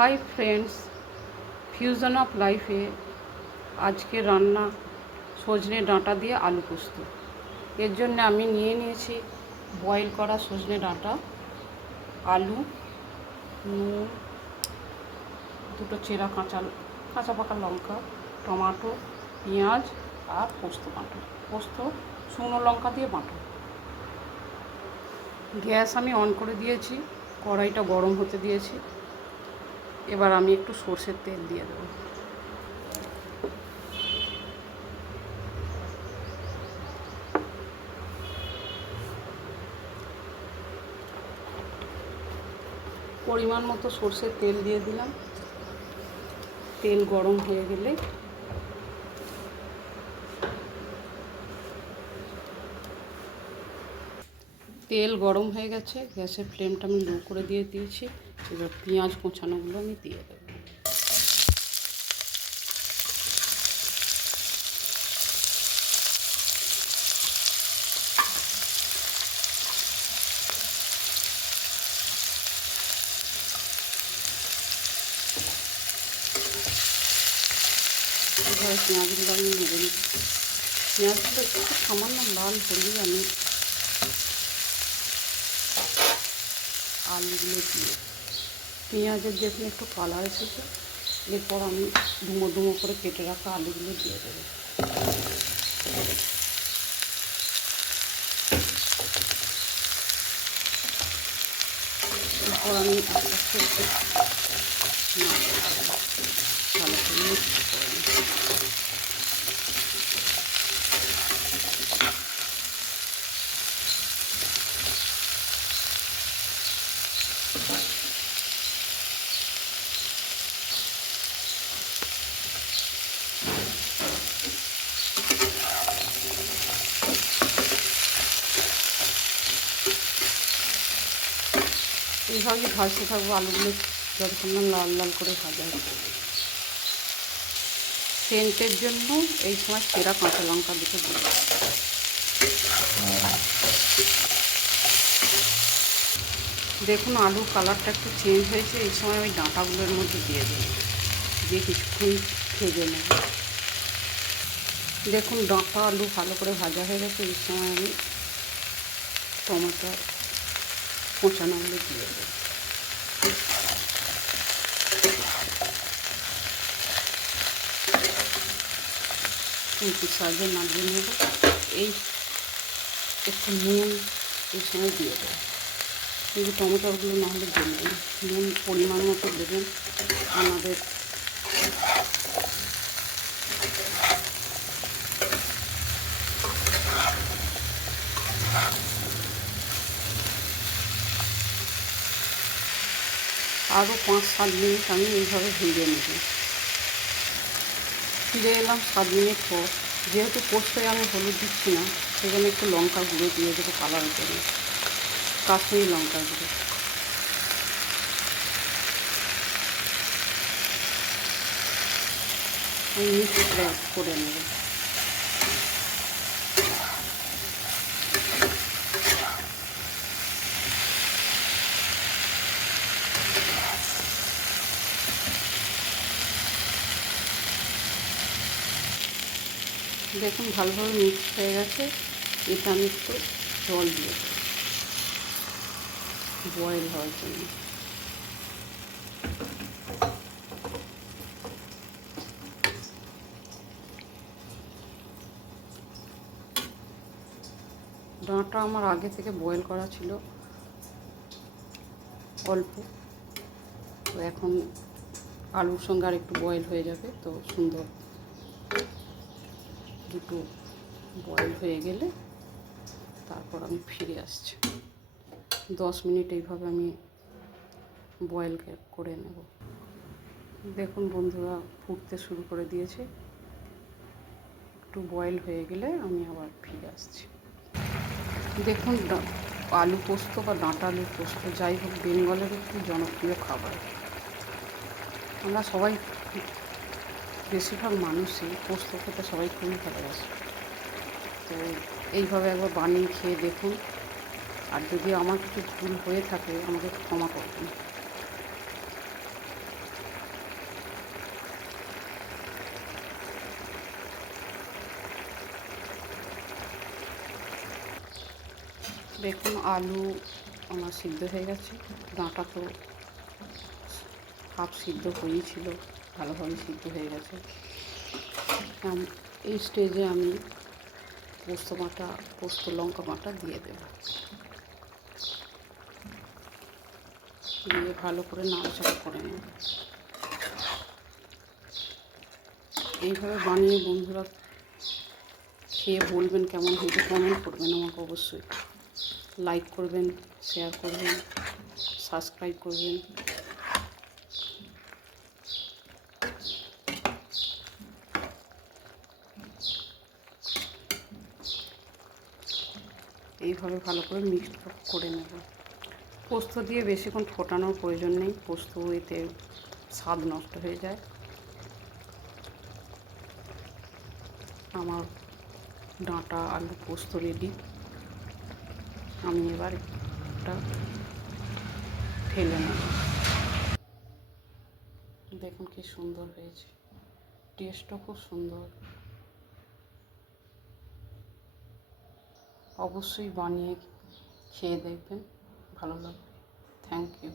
Hi friends, fusion of লাইফে আজকে রান্না সজনে ডাঁটা দিয়ে আলু পোস্ত। এর জন্য আমি নিয়ে নিয়েছি বয়েল করা সজনে ডাঁটা, আলু, নুন, দুটো চেরা কাঁচা পাকা লঙ্কা, টমাটো, পেঁয়াজ আর পোস্ত বাটা। পোস্ত শুকনো লঙ্কা দিয়ে বাটা। গ্যাস আমি অন করে দিয়েছি, কড়াইটা গরম হতে দিয়েছি। এবার আমি একটু সর্ষের তেল দিয়ে দেবো। পরিমাণ মতো সর্ষের তেল দিয়ে দিলাম। তেল গরম হয়ে গেলে তেল গরম হয়ে গেছে, গ্যাসের ফ্লেমটা আমি লো করে দিয়ে দিয়েছি। এবার পেঁয়াজ কোঁচানোগুলো আমি দিয়ে দেবো। এবার পেঁয়াজগুলো আমি নেড়ে নিচ্ছি। পেঁয়াজগুলো একটু সামান্য লাল হলেই আমি আলুগুলো দিয়ে, পেঁয়াজের দেখুন একটু কালার এসেছে। এরপর আমি ডুমো ডুমো করে কেটে রাখা আলুগুলো দিয়ে দেবো। এরপর আমি আস্তে আস্তে একটু ভালো করে মিক্স করে নিই। এইভাবে ভাজতে থাকবো আলুগুলো যতক্ষণ না লাল লাল করে ভাজা হবে। সেন্টের জন্য এই সময় চেরা কাঁচা লঙ্কা দুটো দিই। দেখুন আলুর কালারটা একটু চেঞ্জ হয়েছে। এই সময় ওই ডাঁটাগুলোর মধ্যে দিয়ে দেবো, দিয়ে কিছুক্ষণ ভেজে নেব। দেখুন ডাঁটা আলু ভালো করে ভাজা হয়ে গেছে। এই সময় আমি টমেটো কোঁচানোগুলো দিয়ে দেবো। একটু সাইজে নাড়িয়ে নেব। এই একটু নুন এই সময় দিয়ে দেবো, কিন্তু টমেটোগুলো না হলে দেবেন না। নুন পরিমাণ মতো দেবেন। আমাদের আরও 5-7 মিনিট আমি এইভাবে ভেজে নেব। ফিরে এলাম 7 মিনিট পর। যেহেতু পোস্তয় আমি হলুদ দিচ্ছি না, সেখানে একটু লঙ্কা গুঁড়ো দিয়ে দেবো কালারের জন্য, কাশ্মীরি লঙ্কা গুঁড়ো। আমি মিক্স করে নেব। দেখুন ভালোভাবে মিক্স হয়ে গেছে। এটা আমি একটু জল দিয়ে দেবো বয়েল হওয়ার জন্য। ডাঁটা আমার আগে থেকে বয়েল করা ছিল অল্প, তো এখন আলুর সঙ্গে আর একটু বয়েল হয়ে যাবে। তো সুন্দর দুটো বয়েল হয়ে গেলে তারপর আমি ফিরে আসছি। 10 মিনিট এইভাবে আমি বয়েল করে নেব। দেখুন বন্ধুরা ফুটতে শুরু করে দিয়েছে। একটু বয়েল হয়ে গেলে আমি আবার ফিরে আসছি। দেখুন আলু পোস্ত বা ডাঁটা আলুর পোস্ত যাই হোক বেঙ্গলের একটি জনপ্রিয় খাবার। আমরা সবাই, বেশিরভাগ মানুষই পোস্ত খেতে সবাই খুবই ভালোবাসে। তো এইভাবে একবার বানিয়ে খেয়ে দেখুন। আর যদি আমার কিছু ভুল হয়ে থাকে আমাকে ক্ষমা করবেন। দেখুন আলু আমার সিদ্ধ হয়ে গেছে, ডাঁটা তো হাফ সিদ্ধ হয়েই ছিল, ভালোভাবে সিদ্ধ হয়ে গেছে। এই স্টেজে আমি পোস্ত লঙ্কা বাটা দিয়ে দেব, দিয়ে ভালো করে নাড়াচাড়া করে নেব। এইভাবে বানিয়ে বন্ধুরা খেয়ে বলবেন কেমন হয়েছে, কমেন্ট করবেন আমাকে অবশ্যই, লাইক করবেন, শেয়ার করবেন, সাবস্ক্রাইব করবেন। এইভাবে ভালো করে মিক্সড করে নেব। পোস্ত দিয়ে বেশিক্ষণ ফোটানোর প্রয়োজন নেই, পোস্ত এতে স্বাদ নষ্ট হয়ে যায়। আমার ডাঁটা আলু পোস্ত রেডি। আমি এবার এটা ঢেলে নেব। দেখুন কি সুন্দর হয়েছে, টেস্টও খুব সুন্দর। অবশ্যই বানিয়ে খেয়ে দেখবেন, ভালো লাগবে। Thank you.